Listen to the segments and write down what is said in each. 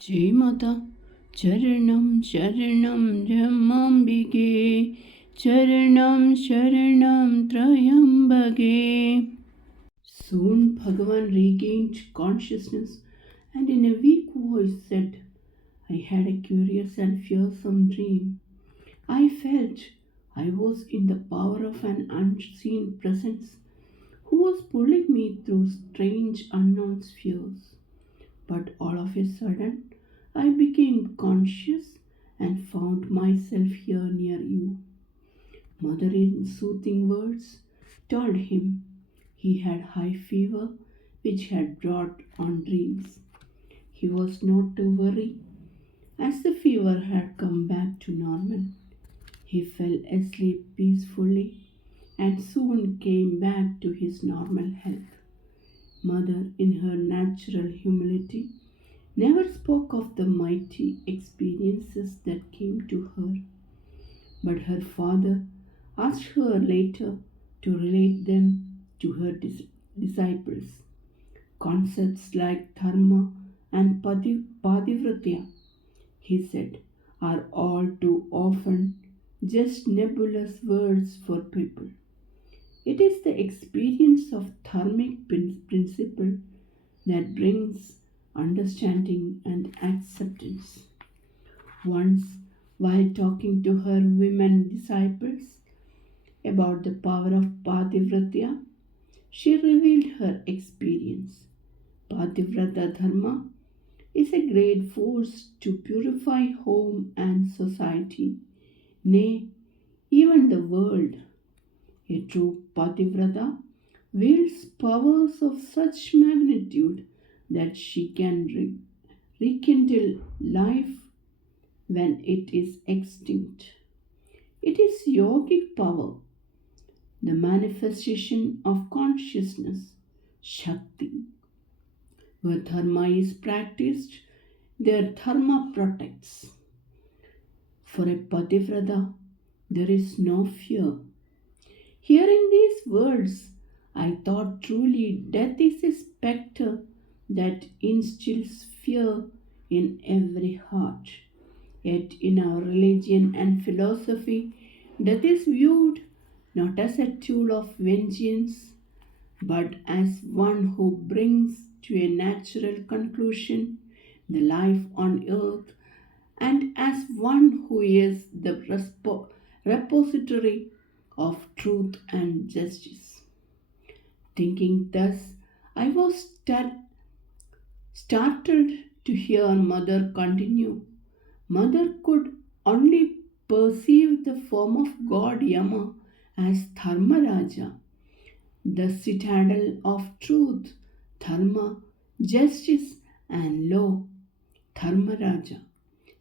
जय माता। चरणं शरणं जमाम्बिके, चरणं शरणं त्रयम्बके. Soon Bhagavan regained consciousness and in a weak voice said, I had a curious and fearsome dream. I felt I was in the power of an unseen presence who was pulling me through strange unknown spheres. But all of a sudden, I became conscious and found myself here near you. Mother, in soothing words, told him he had high fever which had brought on dreams. He was not to worry, as the fever had come back to normal. He fell asleep peacefully and soon came back to his normal health. Mother, in her natural humility, never spoke of the mighty experiences that came to her, but her father asked her later to relate them to her disciples. Concepts like dharma and padivratya, he said, are all too often just nebulous words for people. It is the experience of dharmic principle that brings understanding and acceptance. Once, while talking to her women disciples about the power of Pativratya, she revealed her experience. Pativrata Dharma is a great force to purify home and society, nay, even the world. A true Pativrata wields powers of such magnitude that she can rekindle life when it is extinct. It is yogic power, the manifestation of consciousness, Shakti. Where dharma is practiced, their dharma protects. For a Pativrata, there is no fear. Hearing these words, I thought truly death is a spectre that instills fear in every heart. Yet, in our religion and philosophy, death is viewed not as a tool of vengeance, but as one who brings to a natural conclusion the life on earth, and as one who is the repository of truth and justice. Thinking thus, I was startled to hear Mother continue. Mother could only perceive the form of God Yama as Dharmaraja, the citadel of truth, Dharma, justice, and law, Dharmaraja.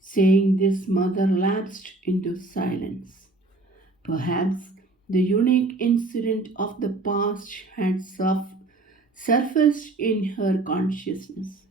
Saying this, Mother lapsed into silence. Perhaps the unique incident of the past had surfaced in her consciousness.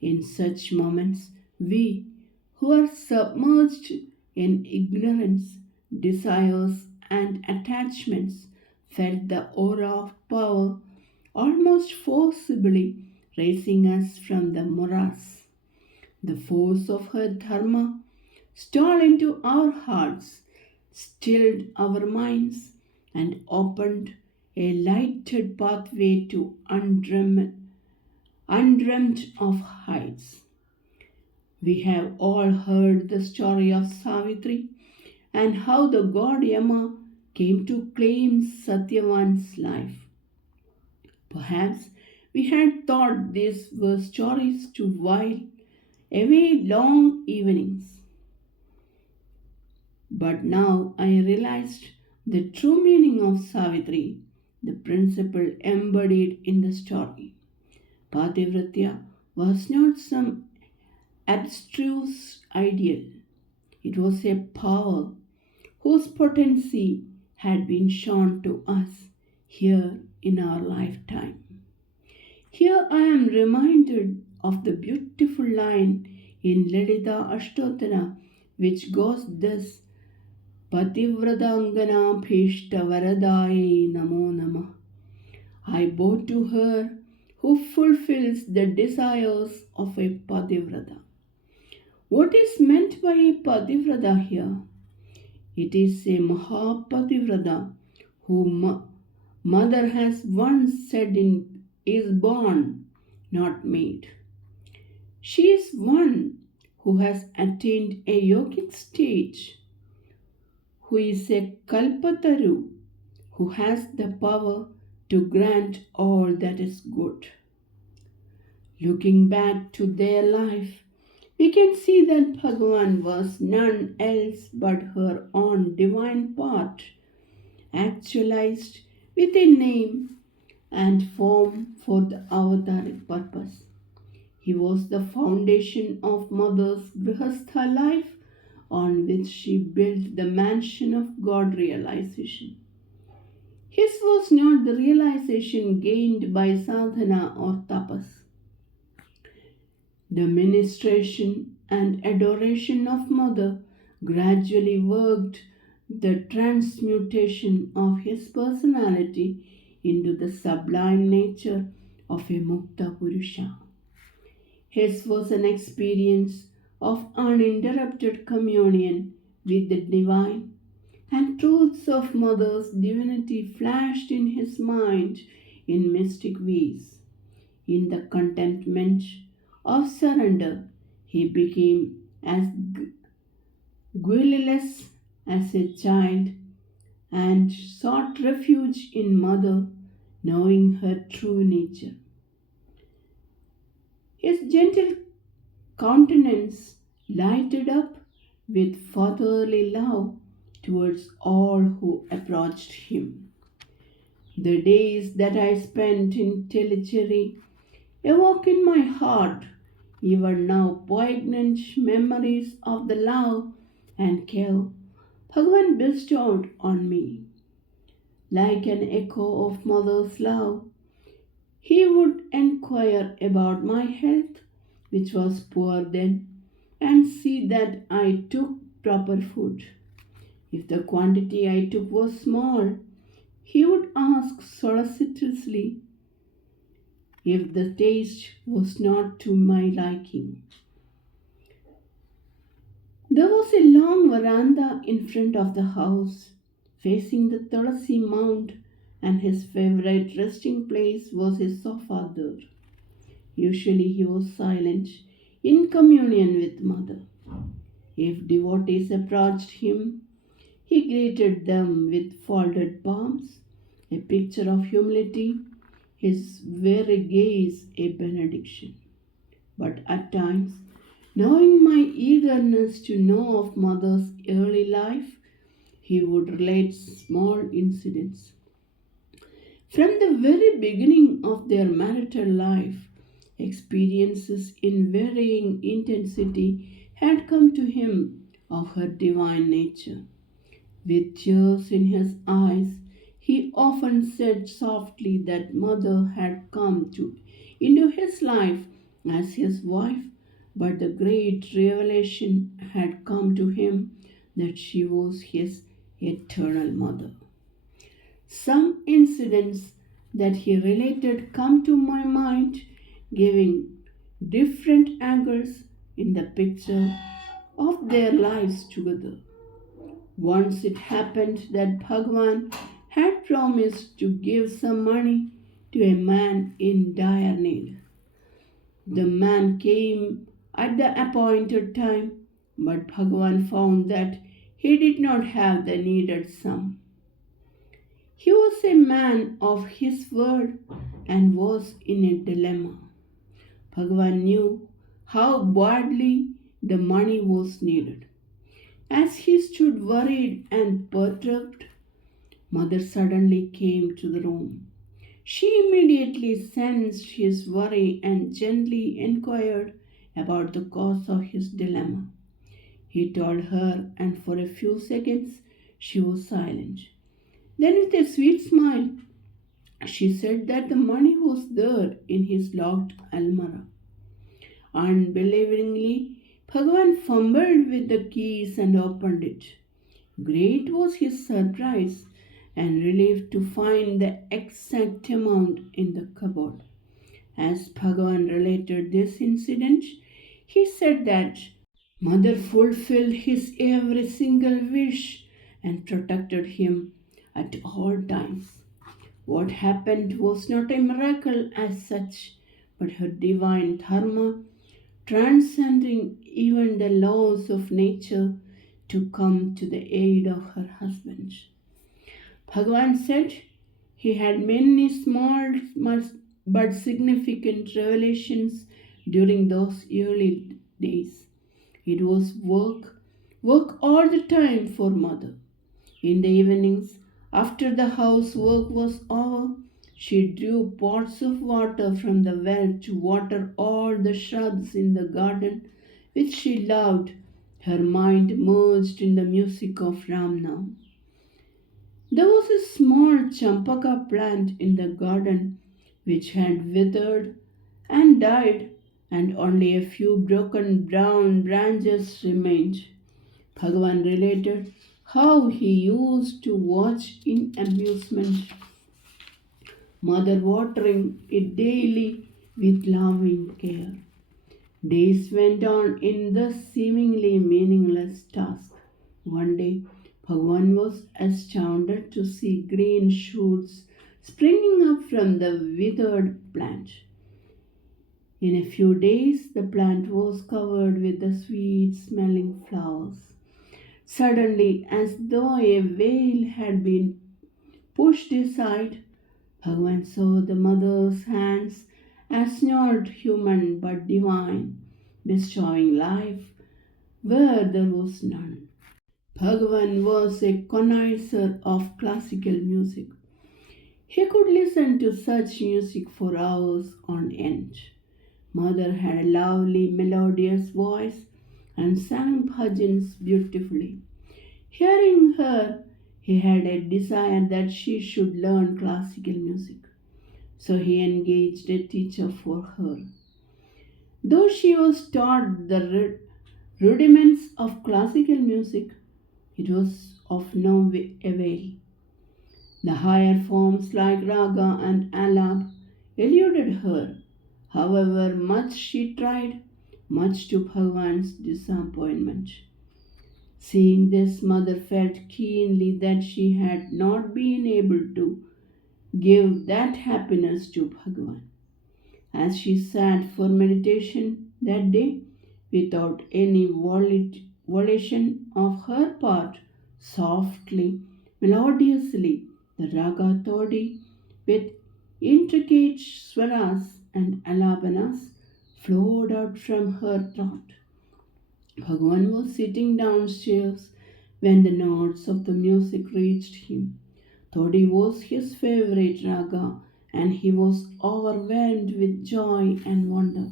In such moments, we, who are submerged in ignorance, desires, and attachments, felt the aura of power almost forcibly raising us from the morass. The force of her dharma stole into our hearts, stilled our minds, and opened a lighted pathway to undreamt of heights. We have all heard the story of Savitri and how the god Yama came to claim Satyavan's life. Perhaps we had thought these were stories to while away long evenings. But now I realized the true meaning of Savitri, the principle embodied in the story. Pativratya was not some abstruse ideal, it was a power whose potency had been shown to us here in our lifetime. Here I am reminded of the beautiful line in Lalita Ashtottara which goes thus: Pativratangana Bhishta Varadaye Namo Namah. I bow to her who fulfills the desires of a Pativrata. What is meant by a Pativrata here? It is a Mahapativrata who mother has once said is born, not made. She is one who has attained a yogic stage, who is a Kalpataru, who has the power to grant all that is good. Looking back to their life, we can see that Bhagavan was none else but her own divine part, actualized with a name and form for the avataric purpose. He was the foundation of Mother's Grihastha life on which she built the mansion of God realization. His was not the realization gained by sadhana or tapas. The ministration and adoration of Mother gradually worked the transmutation of his personality into the sublime nature of a Mukta Purusha. His was an experience of uninterrupted communion with the divine, and truths of Mother's divinity flashed in his mind in mystic ways. In the contentment of surrender, he became as guileless as a child and sought refuge in Mother, knowing her true nature. His gentle countenance lighted up with fatherly love towards all who approached him. The days that I spent in Tellicherry evoke in my heart even now poignant memories of the love and care Bhagavan bestowed on me. Like an echo of Mother's love, he would inquire about my health, which was poor then, and see that I took proper food. If the quantity I took was small, he would ask solicitously if the taste was not to my liking. There was a long veranda in front of the house, facing the Tulasi Mount, and his favorite resting place was a sofa there. Usually he was silent, in communion with Mother. If devotees approached him, he greeted them with folded palms, a picture of humility, his very gaze a benediction. But at times, knowing my eagerness to know of Mother's early life, he would relate small incidents. From the very beginning of their marital life, experiences in varying intensity had come to him of her divine nature. With tears in his eyes, he often said softly that Mother had come into his life as his wife, but the great revelation had come to him that she was his eternal Mother. Some incidents that he related come to my mind, giving different angles in the picture of their lives together. Once it happened that Bhagwan had promised to give some money to a man in dire need. The man came at the appointed time, but Bhagwan found that he did not have the needed sum. He was a man of his word and was in a dilemma. Bhagwan knew how badly the money was needed. As he stood worried and perturbed, Mother suddenly came to the room. She immediately sensed his worry and gently inquired about the cause of his dilemma. He told her, and for a few seconds she was silent. Then, with a sweet smile, she said that the money was there in his locked almirah. Unbelievingly, Bhagavan fumbled with the keys and opened it. Great was his surprise and relief to find the exact amount in the cupboard. As Bhagavan related this incident, he said that Mother fulfilled his every single wish and protected him at all times. What happened was not a miracle as such, but her divine dharma, transcending even the laws of nature to come to the aid of her husband. Bhagavan said he had many small but significant revelations during those early days. It was work all the time for mother. In the evenings, after the housework was over, she drew pots of water from the well to water all the shrubs in the garden which she loved. Her mind merged in the music of Ramnam. There was a small champaka plant in the garden which had withered and died, and only a few broken brown branches remained. Bhagavan related how he used to watch in amusement, mother watering it daily with loving care. Days went on in the seemingly meaningless task. One day, Bhagavan was astounded to see green shoots springing up from the withered plant. In a few days, the plant was covered with the sweet smelling flowers. Suddenly, as though a veil had been pushed aside, Bhagavan saw the mother's hands as not human but divine, bestowing life where there was none. Bhagavan was a connoisseur of classical music. He could listen to such music for hours on end. Mother had a lovely melodious voice and sang bhajans beautifully. Hearing her, he had a desire that she should learn classical music. So he engaged a teacher for her. Though she was taught the rudiments of classical music, it was of no avail. The higher forms like raga and alap eluded her. However much she tried, much to Bhagavan's disappointment. Seeing this, mother felt keenly that she had not been able to give that happiness to Bhagavan. As she sat for meditation that day, without any volition of her part, softly, melodiously, the raga todi with intricate swaras and alabanas flowed out from her throat. Bhagavan was sitting downstairs when the notes of the music reached him. Todi was his favorite raga, and he was overwhelmed with joy and wonder.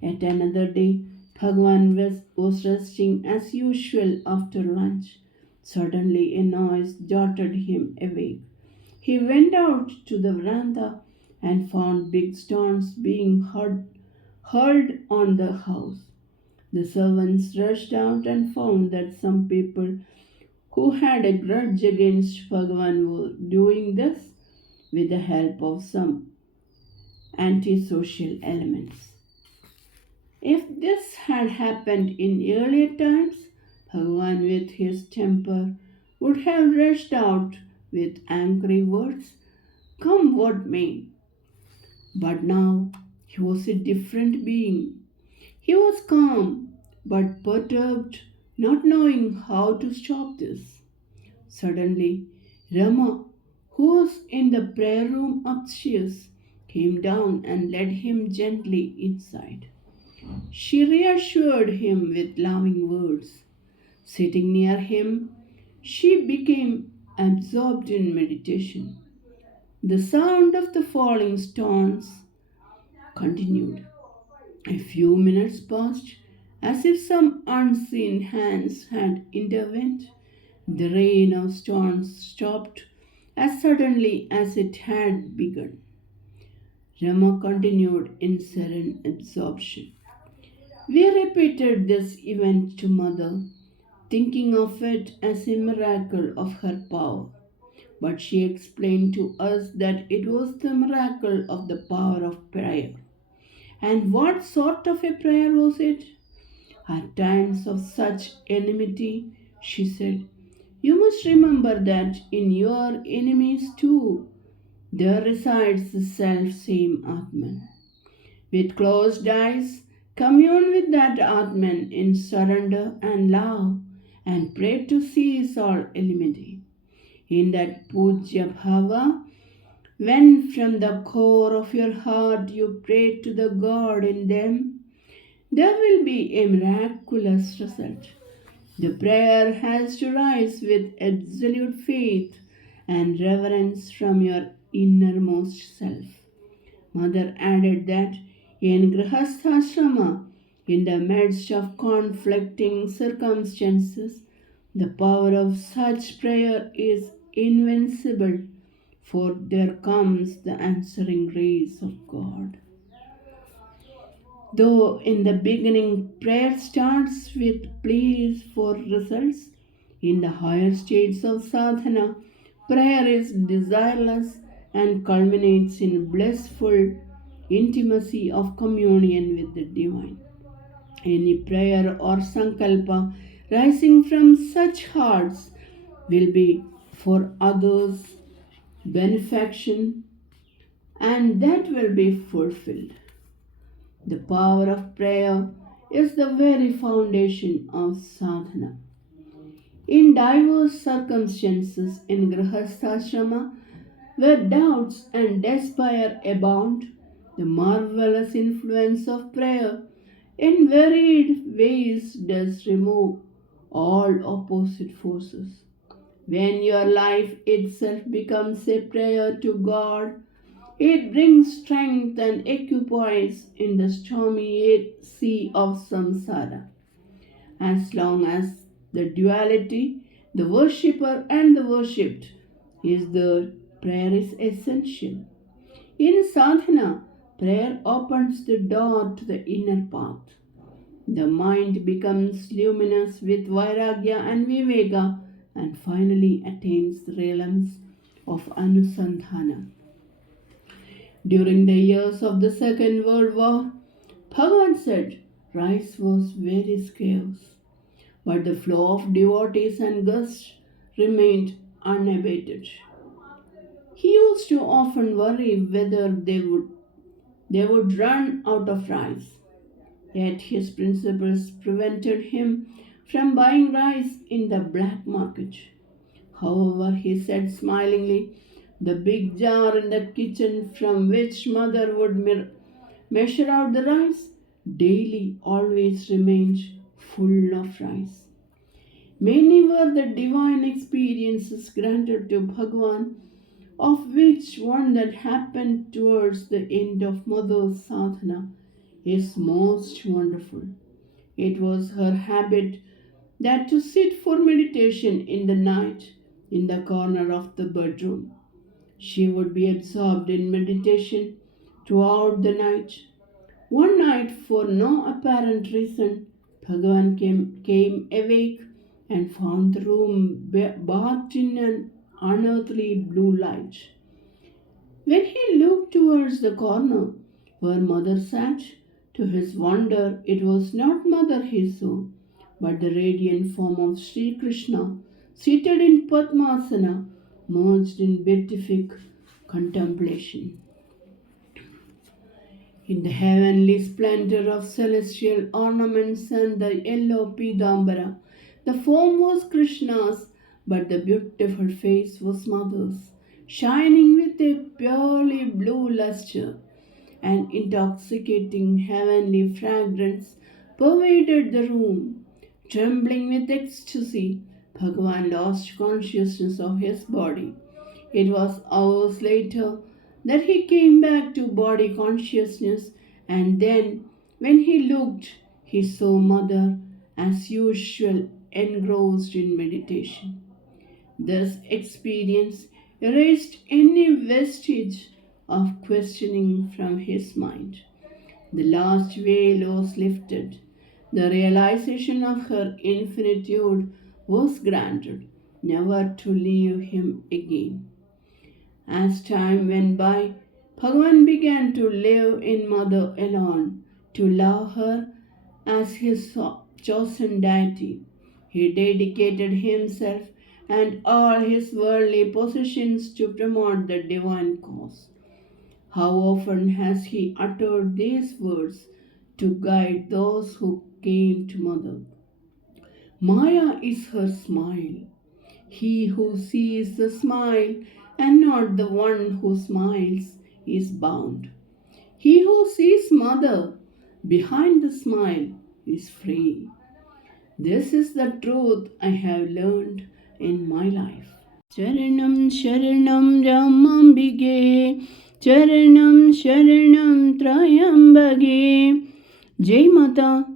Yet another day, Bhagavan was resting as usual after lunch. Suddenly, a noise startled him awake. He went out to the veranda and found big stones being hurled on the house. The servants rushed out and found that some people who had a grudge against Bhagavan were doing this with the help of some antisocial elements. If this had happened in earlier times, Bhagavan with his temper would have rushed out with angry words, come what may. But now he was a different being. He was calm but perturbed, not knowing how to stop this. Suddenly, Rama, who was in the prayer room upstairs, came down and led him gently inside. She reassured him with loving words. Sitting near him, she became absorbed in meditation. The sound of the falling stones continued. A few minutes passed as if some unseen hands had intervened. The rain of stones stopped as suddenly as it had begun. Rama continued in serene absorption. We repeated this event to mother, thinking of it as a miracle of her power. But she explained to us that it was the miracle of the power of prayer. And what sort of a prayer was it? At times of such enmity, she said, you must remember that in your enemies too there resides the self same Atman. With closed eyes, commune with that Atman in surrender and love and pray to cease all enmity. In that Pujya Bhava, when from the core of your heart you pray to the God in them, there will be a miraculous result. The prayer has to rise with absolute faith and reverence from your innermost self. Mother added that in Grihasthashrama, in the midst of conflicting circumstances, the power of such prayer is invincible, for there comes the answering grace of God. Though in the beginning prayer starts with pleas for results, in the higher states of sadhana, prayer is desireless and culminates in blissful intimacy of communion with the divine. Any prayer or sankalpa rising from such hearts will be for others' benefaction and that will be fulfilled. The power of prayer is the very foundation of sadhana. In diverse circumstances in Grihasthashrama, where doubts and despair abound, the marvelous influence of prayer in varied ways does remove all opposite forces. When your life itself becomes a prayer to God, it brings strength and equipoise in the stormy sea of samsara. As long as the duality, the worshipper and the worshipped, is there, prayer is essential. In sadhana, prayer opens the door to the inner path. The mind becomes luminous with vairagya and viveka and finally attains the realms of anusandhana. During the years of the Second World War, Bhagavan said rice was very scarce, but the flow of devotees and guests remained unabated. He used to often worry whether they would run out of rice. Yet his principles prevented him from buying rice in the black market. However, he said smilingly, the big jar in the kitchen from which mother would measure out the rice daily always remained full of rice. Many were the divine experiences granted to Bhagwan, of which one that happened towards the end of mother's sadhana is most wonderful. It was her habit that to sit for meditation in the night in the corner of the bedroom. She would be absorbed in meditation throughout the night. One night, for no apparent reason, Bhagavan came awake and found the room bathed in an unearthly blue light. When he looked towards the corner where mother sat, to his wonder it was not mother he saw, but the radiant form of Sri Krishna seated in Padmasana, merged in beatific contemplation. In the heavenly splendor of celestial ornaments and the yellow Pidambara, the form was Krishna's, but the beautiful face was Mother's, shining with a purely blue luster. An intoxicating heavenly fragrance pervaded the room. Trembling with ecstasy, Bhagavan lost consciousness of his body. It was hours later that he came back to body consciousness, and then, when he looked, he saw Mother, as usual, engrossed in meditation. This experience erased any vestige of questioning from his mind. The last veil was lifted. The realization of her infinitude was granted, never to leave him again. As time went by, Bhagavan began to live in Mother alone, to love her as his chosen deity. He dedicated himself and all his worldly possessions to promote the divine cause. How often has he uttered these words to guide those who came to Mother? Maya is her smile. He who sees the smile and not the one who smiles is bound. He who sees Mother behind the smile is free. This is the truth I have learned in my life. Charanam Sharanam Ramambige Charanam Sharanam Trayambage. Jai Mata.